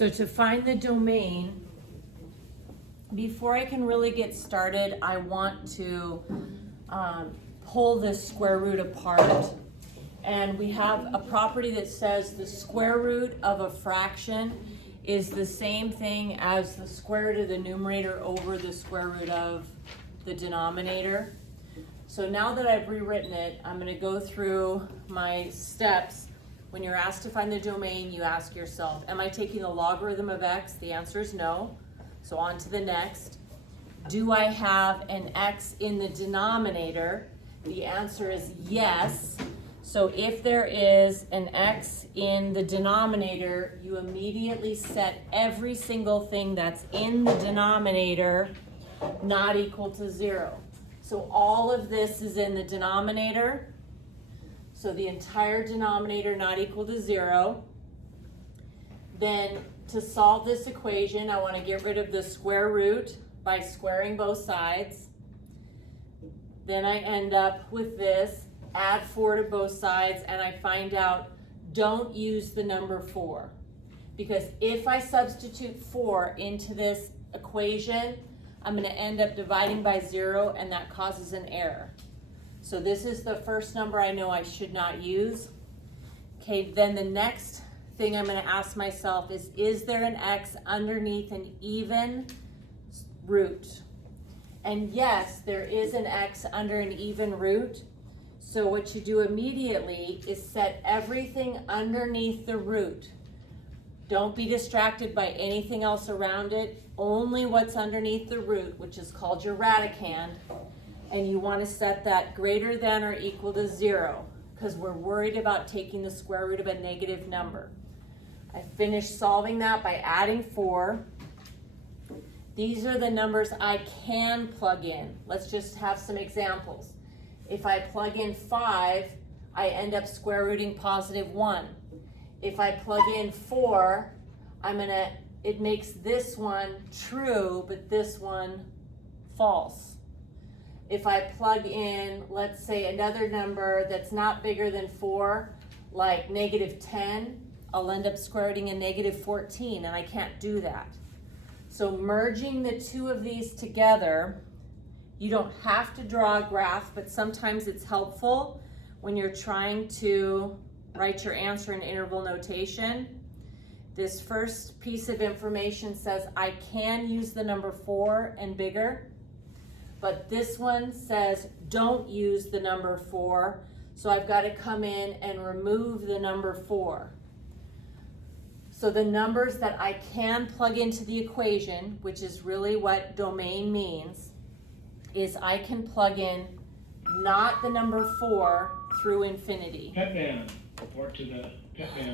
So to find the domain, before I can really get started, I want to pull this square root apart. And we have a property that says the square root of a fraction is the same thing as the square root of the numerator over the square root of the denominator. So now that I've rewritten it, I'm going to go through my steps. When you're asked to find the domain, you ask yourself, am I taking the logarithm of x? The answer is no. So on to the next. Do I have an x in the denominator? The answer is yes. So if there is an x in the denominator, you immediately set every single thing that's in the denominator not equal to 0. So all of this is in the denominator. So the entire denominator not equal to 0. Then to solve this equation, I want to get rid of the square root by squaring both sides. Then I end up with this, add 4 to both sides, and I find out don't use the number 4. Because if I substitute 4 into this equation, I'm going to end up dividing by 0, and that causes an error. So this is the first number I know I should not use. Okay, then the next thing I'm going to ask myself is there an x underneath an even root? And yes, there is an x under an even root. So what you do immediately is set everything underneath the root. Don't be distracted by anything else around it, only what's underneath the root, which is called your radicand. And you want to set that greater than or equal to 0, because we're worried about taking the square root of a negative number. I finished solving that by adding 4. These are the numbers I can plug in. Let's just have some examples. If I plug in 5, I end up square rooting positive 1. If I plug in 4, it makes this one true, but this one false. If I plug in, let's say, another number that's not bigger than 4, like negative 10, I'll end up square rooting a negative 14, and I can't do that. So merging the two of these together, you don't have to draw a graph, but sometimes it's helpful when you're trying to write your answer in interval notation. This first piece of information says I can use the number 4 and bigger, but this one says don't use the number 4, so I've got to come in and remove the number 4. So the numbers that I can plug into the equation, which is really what domain means, is I can plug in not the number 4 through infinity. Report to the